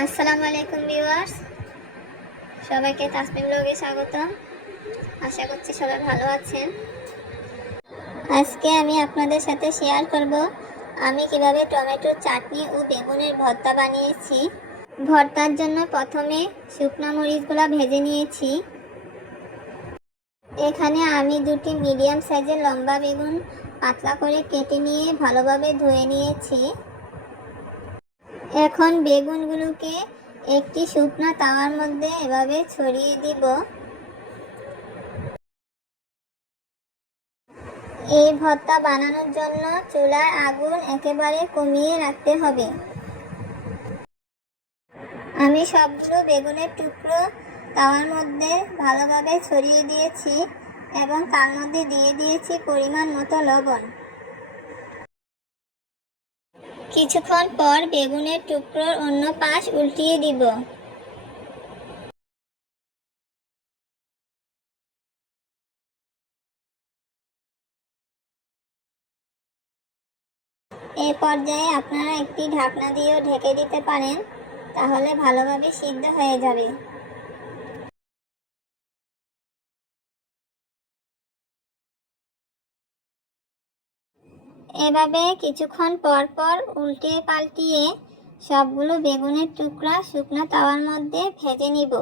আসসালামু আলাইকুম ভিউয়ার্স সবাইকে তাসমিম ব্লগে স্বাগতম। আশা করছি সবাই ভালো আছেন। আজকে আমি আপনাদের সাথে শেয়ার করব আমি কীভাবে টমেটোর চাটনি ও বেগুনের ভর্তা বানিয়েছি। ভর্তার জন্য প্রথমে শুকনো মরিচগুলো ভেজে নিয়েছি। এখানে আমি দুটি মিডিয়াম সাইজের লম্বা বেগুন পাতলা করে কেটে নিয়ে ভালোভাবে ধুয়ে নিয়েছি। এখন বেগুনগুলোকে একটি শুকনো তাওয়ার মধ্যে এভাবে ছড়িয়ে দিব। এই ভর্তা বানানোর জন্য চুলার আগুন একেবারে কমিয়ে রাখতে হবে। আমি সবগুলো বেগুনের টুকরো তাওয়ার মধ্যে ভালোভাবে ছড়িয়ে দিয়েছি এবং তার মধ্যে দিয়ে দিয়েছি পরিমাণ মতো লবণ। কিছুক্ষণ পর বেগুনের টুকরোর অন্য পাশ উল্টিয়ে দিব। এ পর্যায়ে আপনারা একটি ঢাকনা দিয়েও ঢেকে দিতে পারেন, তাহলে ভালোভাবে সিদ্ধ হয়ে যাবে। এভাবে কিছুক্ষণ পর পর উল্টে পাল্টিয়ে সবগুলো বেগুনের টুকরা শুকনো তাওয়ার মধ্যে ভেজে নিব।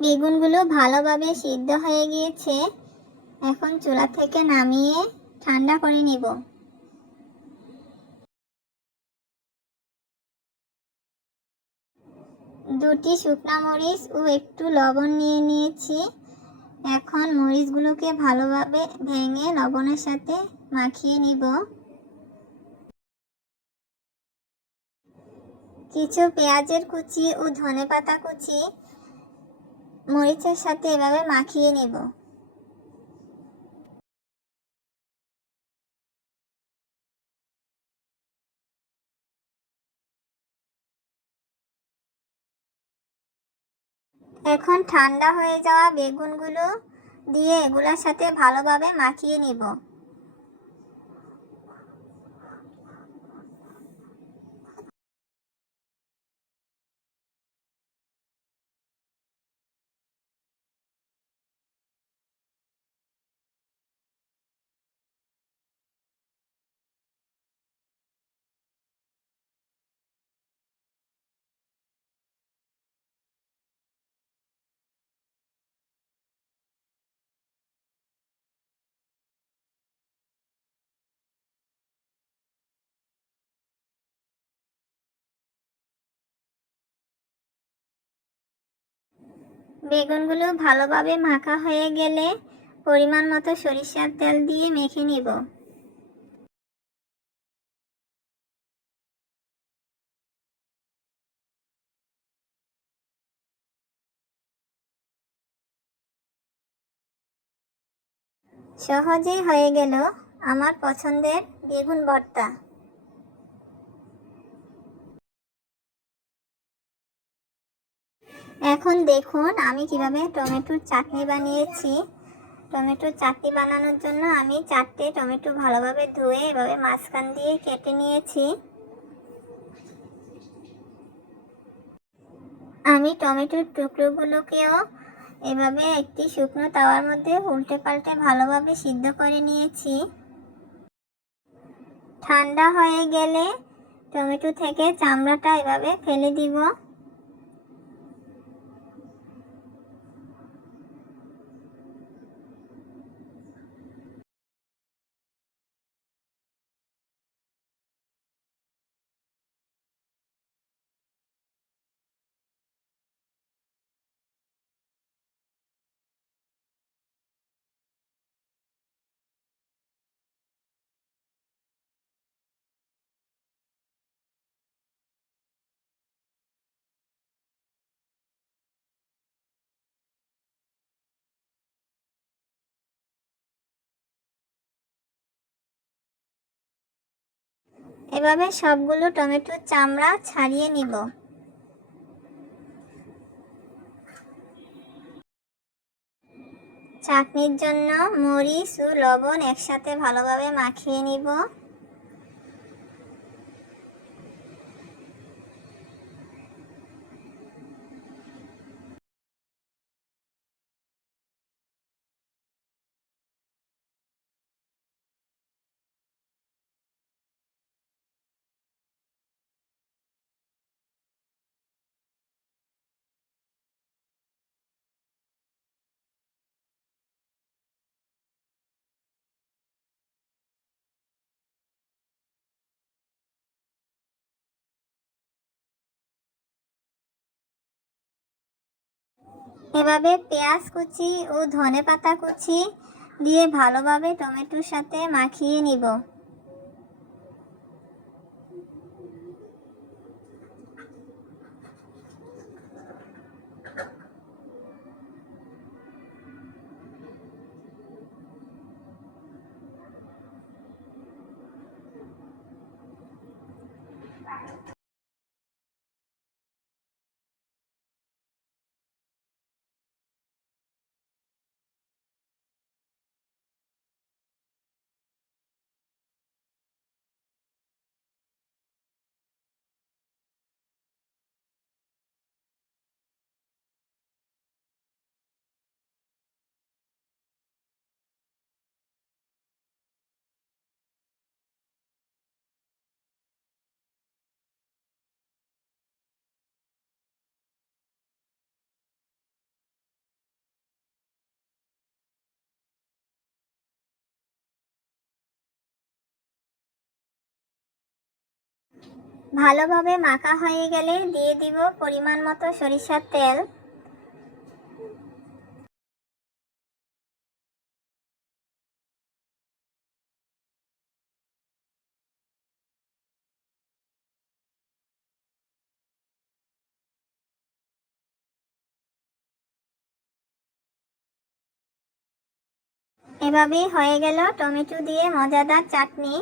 বেগুনগুলো ভালোভাবে সিদ্ধ হয়ে গিয়েছে। এখন চুলা থেকে নামিয়ে ঠান্ডা করে নিব। দুটি শুকনা মরিচ ও একটু লবণ নিয়ে নিয়েছি। এখন মরিচগুলোকে ভালোভাবে ভেঙে লবণের সাথে মাখিয়ে নিব। কিছু পেঁয়াজের কুচি ও ধনে পাতা কুচি মরিচের সাথে এভাবে মাখিয়ে নেব। এখন ঠান্ডা হয়ে যাওয়া বেগুনগুলো দিয়ে এগুলোর সাথে ভালোভাবে মাখিয়ে নিব। বেগুনগুলো ভালোভাবে মাখা হয়ে গেলে পরিমাণ মতো সরিষার তেল দিয়ে মেখে নিব। সহজেই হয়ে গেল আমার পছন্দের বেগুন ভর্তা। এখন দেখুন আমি কীভাবে টমেটোর চাটনি বানিয়েছি। টমেটোর চাটনি বানানোর জন্য আমি চারটে টমেটো ভালোভাবে ধুয়ে, এভাবে মাঝখান দিয়ে কেটে নিয়েছি। আমি টমেটোর টুকরোগুলোকেও এভাবে একটি শুকনো তাওয়ার মধ্যে উল্টে পাল্টে ভালোভাবে সিদ্ধ করে নিয়েছি। ঠান্ডা হয়ে গেলে টমেটো থেকে চামড়াটা এভাবে ফেলে দিব। এভাবে সবগুলো টমেটোর চামড়া ছাড়িয়ে নিব। চাটনির জন্য মরিচ ও লবণ একসাথে ভালোভাবে মাখিয়ে নিব। এভাবে পেঁয়াজ কুচি ও ধনে পাতা কুচি দিয়ে ভালোভাবে টমেটোর সাথে মাখিয়ে নিব। ভালোভাবে মাখা হয়ে গেলে দিয়ে দিব পরিমাণ মতো সরিষার তেল। এভাবেই হয়ে গেল টমেটো দিয়ে মজাদার চাটনি।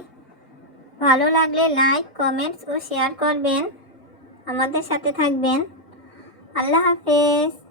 ভালো লাগলে লাইক কমেন্টস ও শেয়ার করবেন। আমাদের সাথে থাকবেন। আল্লাহ হাফেজ।